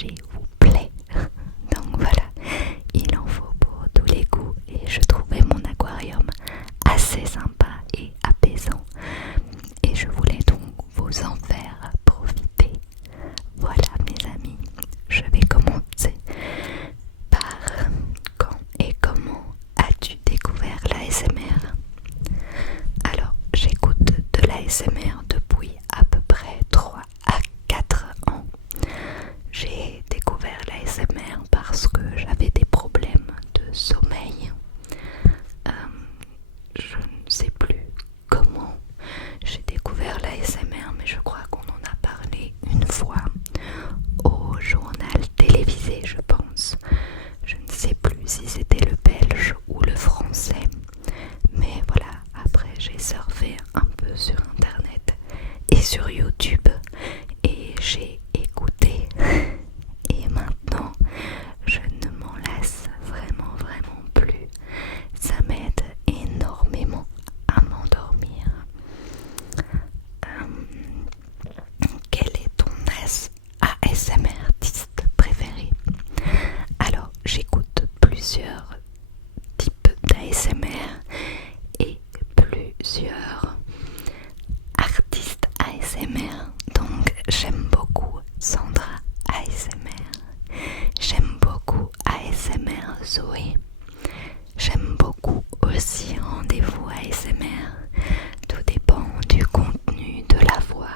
s'il vous plaît. Donc voilà, il en faut pour tous les goûts et je trouvais mon aquarium assez sympa et apaisant et je voulais donc vous en faire profiter. Voilà mes amis, je vais commencer par quand et comment as-tu découvert l'ASMR? Alors j'écoute de l'ASMR depuis à peu près 3 à 4 ans. J'ai découvert l'ASMR parce que j'avais des problèmes de sommeil. Je ne sais plus comment j'ai découvert l'ASMR, mais je crois qu'on en a parlé une fois au journal télévisé, je pense. Je ne sais plus si c'était le belge ou le français. Mais voilà, après j'ai surfé un peu sur internet et sur YouTube et j'ai écouté. Et maintenant, je ne m'en lasse vraiment plus. Ça m'aide énormément à m'endormir. Quel est ton ASMR artiste préféré? Alors, j'écoute plusieurs types d'ASMR et plusieurs artistes ASMR. Donc, j'aime beaucoup Sandra ASMR. J'aime beaucoup ASMR Zoé. J'aime beaucoup aussi Rendez-vous ASMR. Tout dépend du contenu, de la voix.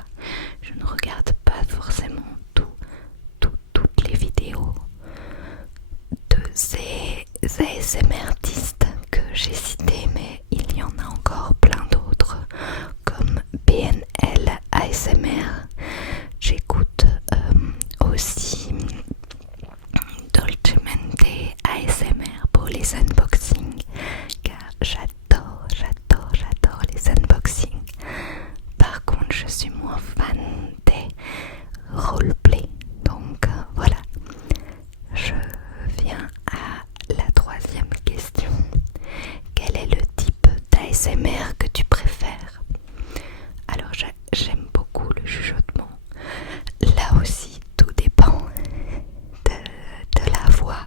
Je ne regarde pas forcément toutes les vidéos de ces ASMR artistes que j'ai cités, mais il y en a encore plein d'autres comme BNL ASMR. J'écoute aussi Dolcemente ASMR pour les unboxings car j'adore les unboxings. Par contre, je suis moins fan des roleplay. Donc voilà, je viens à la troisième question. Quel est le type d'ASMR que tu préfères? Alors j'aime beaucoup le chuchotement. Là aussi, tout dépend de la voix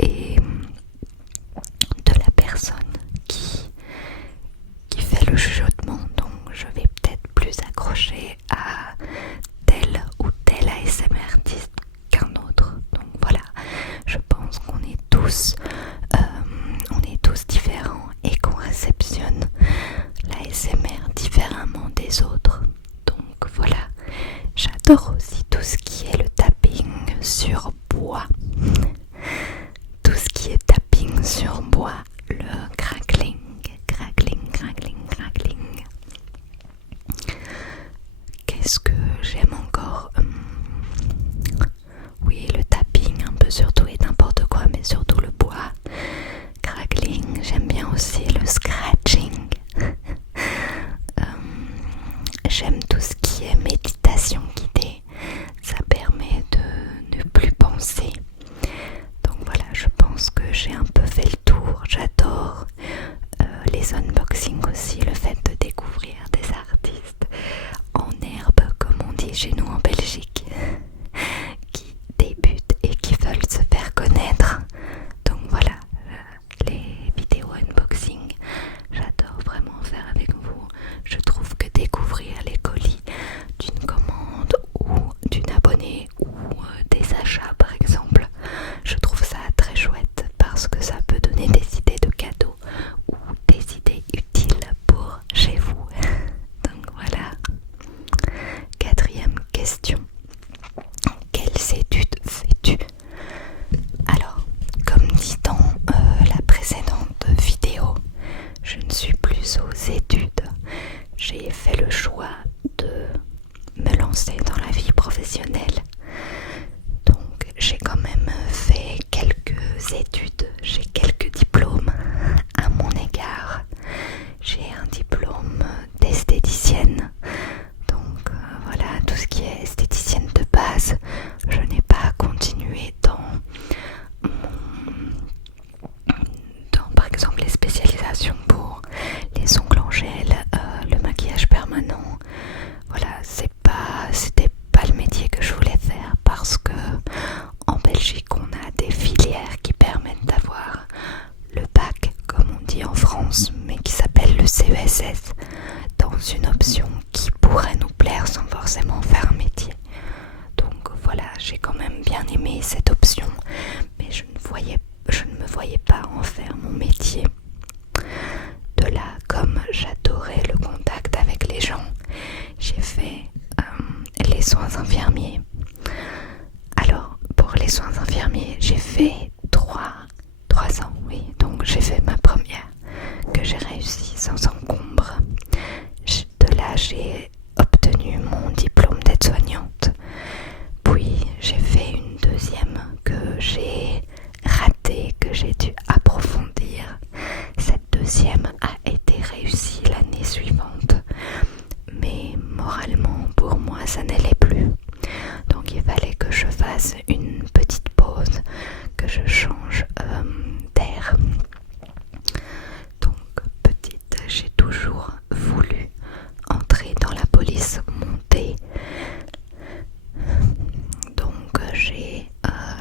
et de la personne qui fait le chuchotement. Donc je vais peut-être plus accrocher à tel ou tel ASMR artiste qu'un autre. Donc voilà, je pense on est tous différents et qu'on réceptionne l'ASMR différemment des autres. Donc voilà, j'adore aussi tout ce qui est le tapping sur bois. Tout ce qui est tapping sur bois, le crackling. Qu'est-ce que j'aime encore? Oui, le tapping un peu sur tout et n'importe quoi, mais surtout le bois. Crackling, j'aime bien aussi le scratching. J'aime tout ce qui est méditation guidée. Ça permet de ne plus penser. Donc voilà, je pense que j'ai un peu fait le tour. J'adore les unboxings aussi, le fait de découvrir des artistes en herbe, comme on dit chez nous en Belgique, qui débutent et qui veulent se faire connaître. Donc voilà, les vidéos unboxing, j'adore vraiment faire avec vous. Je trouve que découvrir les colis d'une commande ou d'une abonnée ou des achats par exemple, je trouve ça très chouette parce que ça peut donner des idées de cadeaux ou des idées utiles pour chez vous. Donc voilà. Quatrième question. j'ai quand même bien aimé cette option, mais je ne me voyais pas en faire mon métier. De là, comme j'adorais le contact avec les gens, j'ai fait les soins infirmiers. Alors, pour les soins infirmiers, j'ai fait 3 ans, oui. Donc, j'ai fait ma première, que j'ai réussi sans encombre. De là, j'ai obtenu mon diplôme d'aide-soignante. Puis, j'ai fait une deuxième que j'ai ratée, que j'ai dû approfondir. Cette deuxième a été réussie l'année suivante. Mais moralement, pour moi, ça n'allait plus. Donc il fallait que je fasse une petite pause, que je change d'air. Donc petite, j'ai toujours voulu entrer dans la police montée. Donc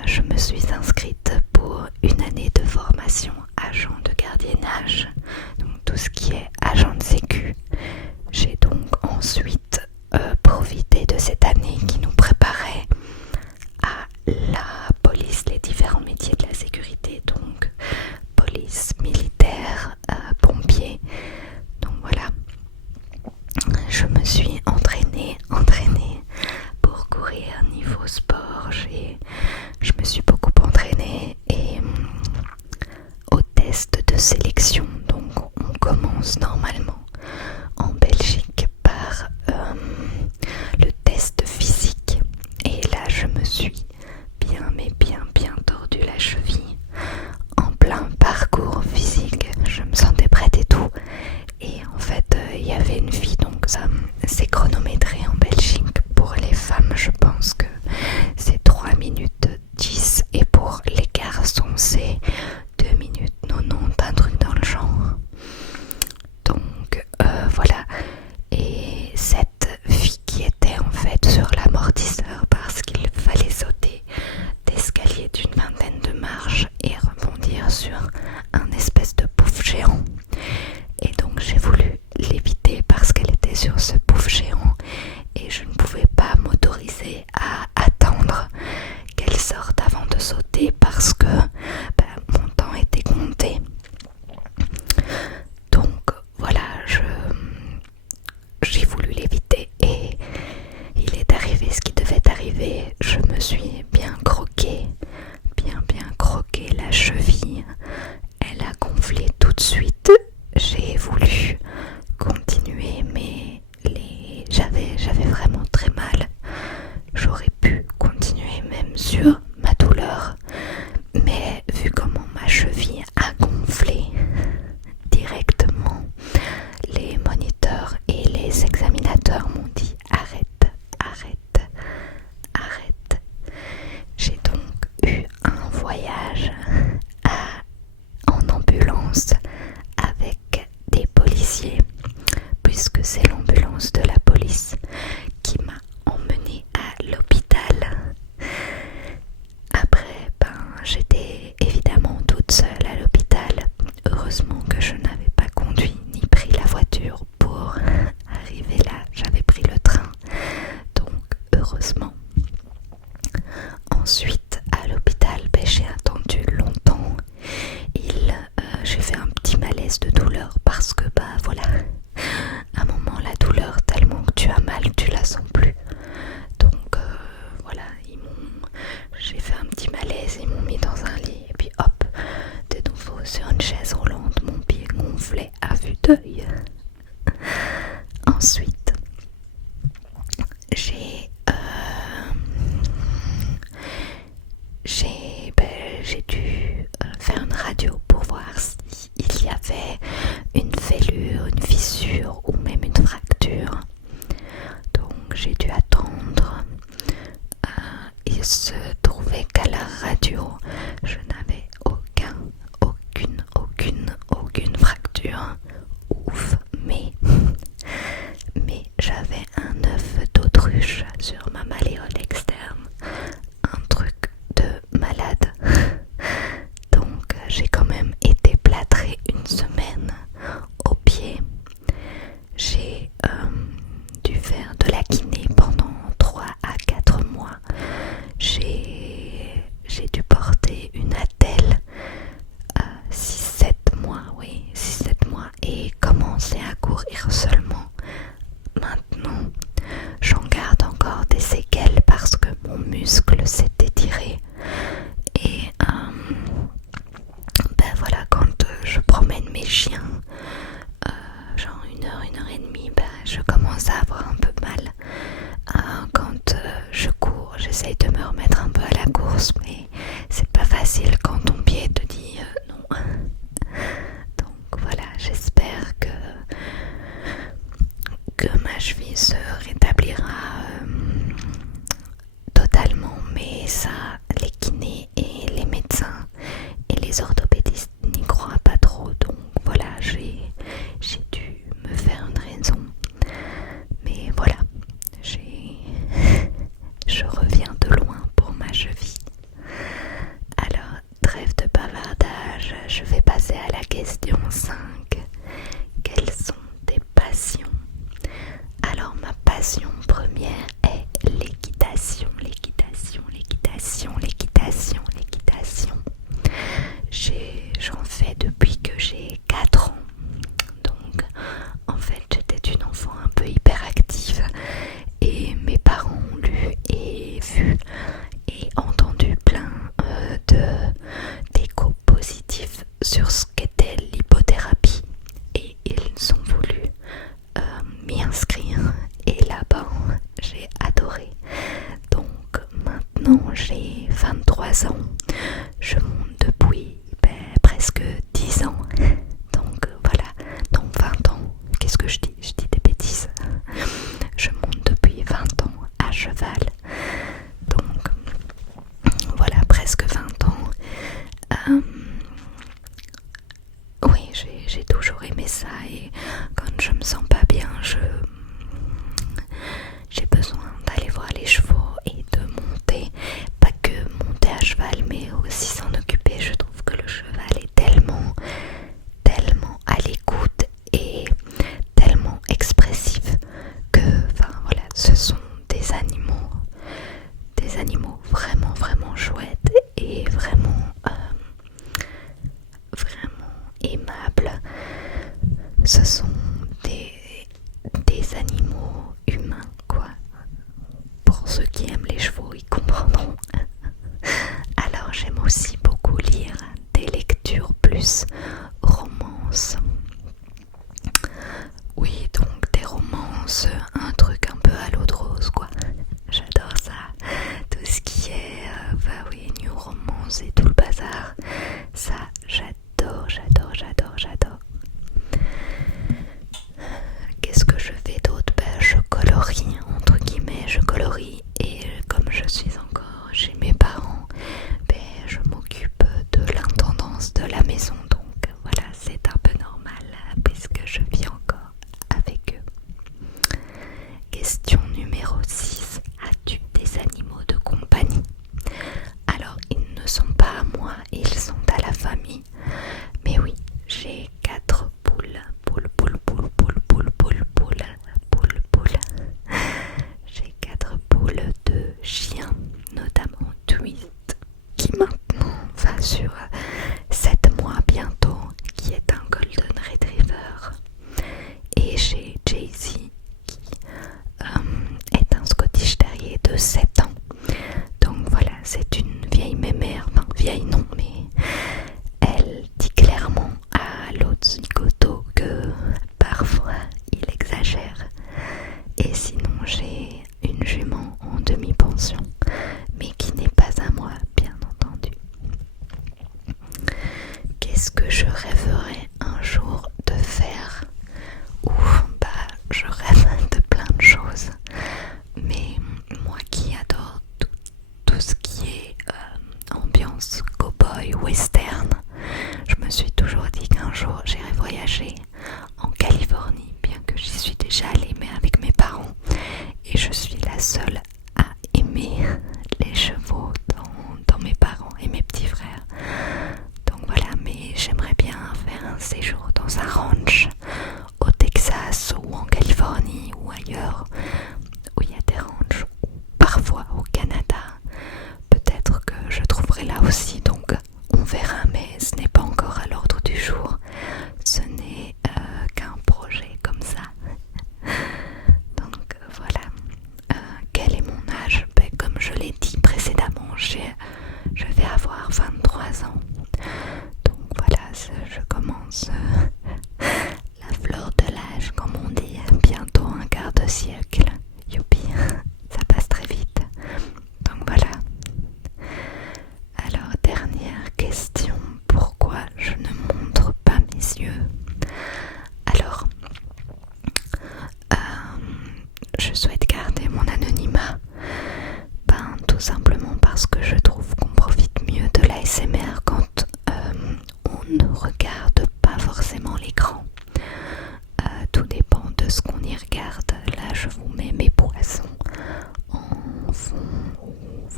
je me suis inscrite pour une année de formation agent de gardiennage, donc tout ce qui est agent de sécu. J'ai donc ensuite profité de cette année qui nous préparait à la police, les différents métiers de la sécurité, donc police, militaire, pompier. Donc voilà, je me suis entraînée pour courir niveau sport. Je me suis beaucoup entraînée et au test de sélection, donc on commence normalement en Belgique par le test physique, et là je me suis bien tordu la cheville en plein parcours physique. Je me sentais prête et tout, et en fait il y avait une fille, donc ça c'est chronométré en Belgique. Pour les femmes je pense que c'est 3 minutes 10 et pour les garçons c'est 2 minutes 90, un truc dans le genre. Donc voilà, et cette fille qui était en fait sur l'amortisseur parce qu'il fallait sauter d'escalier d'une vingtaine de marches et rebondir sur un espèce de pouf géant, et donc j'ai voulu l'éviter parce qu'elle était sur ce pouf géant et je ne pouvais pas m'autoriser à attendre qu'elle sorte avant de sauter parce que mon temps était compté. Donc voilà, j'ai voulu l'éviter et il est arrivé ce qui devait arriver. Je me suis bien croqué la cheville. Elle a gonflé tout de suite. J'ai voulu continuer, mais j'avais vraiment très mal. J'aurais pu continuer même sur ma douleur, mais vu comment ma cheville a gonflé directement, les moniteurs et les examinateurs m'ont dit arrête. J'ai donc eu un voyage en ambulance avec des policiers, puisque c'est l'ambulance de la police qui m'a emmenée à l'hôpital. Après, j'étais évidemment toute seule à l'hôpital. Heureusement que je n'avais pas conduit ni pris la voiture pour arriver là. J'avais pris le train, donc heureusement. Ensuite, à l'hôpital, j'ai attendu longtemps. J'ai fait un petit malaise de douleur parce que voilà, à un moment la douleur, tellement que tu as mal, tu la sens plus. Donc voilà, j'ai fait un petit malaise, ils m'ont mis dans un lit et puis hop, de nouveau sur une chaise roulante, mon pied gonflait à vue d'œil. Ensuite, j'ai dû faire une radio pour voir s'il y avait une fêlure, une fissure ou même une fracture. Donc j'ai dû attendre. Il se trouvait qu'à la radio, je n'avais aucune fracture. Ouf, mais j'avais un œuf d'autruche sur ma malléole externe. Un truc de malade. Donc j'ai quand même été plâtrée une semaine au pied. J'ai dû faire de la kiné pendant 3 à 4 mois. J'ai courses, mais c'est pas facile quand ton pied te dit non. Donc voilà, j'espère que ma cheville se rétablira totalement, mais ça, les kinés et les médecins et les orthopédistes n'y croient pas trop, donc voilà, j'ai dû me faire une raison, mais voilà, je reviens de loin pour ma cheville. Alors, trêve de bavardage, je vais passer à la question 5. Quelles sont tes passions? Alors, ma passion première est l'équitation, l'équitation, l'équitation, l'équitation, l'équitation. J'en fais depuis que j'ai 4 ans. Donc, en fait, j'étais une enfant un peu hyperactive et mes parents ont lu et vu et entendu plein d'échos positifs sur ce qu'était l'hypothérapie et ils ont voulu m'y inscrire et là-bas j'ai adoré. Donc maintenant j'ai 23 ans, je monte depuis presque 10 ans, donc voilà, donc 20 ans, qu'est-ce que je dis? Je dis des bêtises. Je monte depuis 20 ans à cheval, donc voilà, presque 20 ans. Oui, j'ai toujours aimé ça et quand je me sens pas bien, j'ai besoin d'aller voir les chevaux et de monter, pas que monter à cheval mais aussi s'en occuper. Je trouve que le cheval est tellement à l'écoute et tellement expressif que, enfin voilà, ce sont des animaux vraiment chouettes et vraiment aimables. Ce sont des animaux humains, quoi. Pour ceux qui aiment les chevaux, ils comprendront. Alors j'aime aussi beaucoup lire des lectures plus romances. Oui, donc des romances, un truc un peu à l'eau de rose, quoi. J'adore ça. Tout ce qui est, new romance et tout le bazar. Ça, j'adore. Qu'est-ce que je fais d'autre? Je colorie, entre guillemets, je colorie. Et comme je suis encore chez mes parents, je m'occupe de l'intendance de la maison. Donc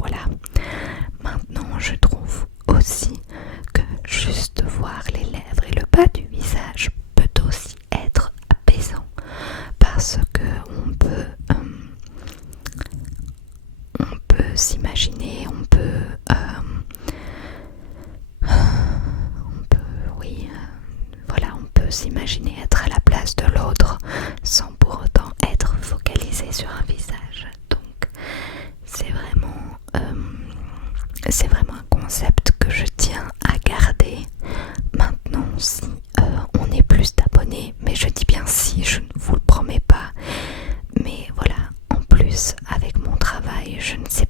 voilà. Maintenant, je trouve aussi que juste voir les lèvres et le bas du visage peut aussi être apaisant parce que on peut s'imaginer, oui, voilà, on peut s'imaginer être à la place de l'autre sans pour autant être focalisé sur un visage. Donc, c'est vraiment un concept que je tiens à garder. Maintenant, si on est plus d'abonnés, mais je dis bien si, je ne vous le promets pas, mais voilà, en plus avec mon travail, je ne sais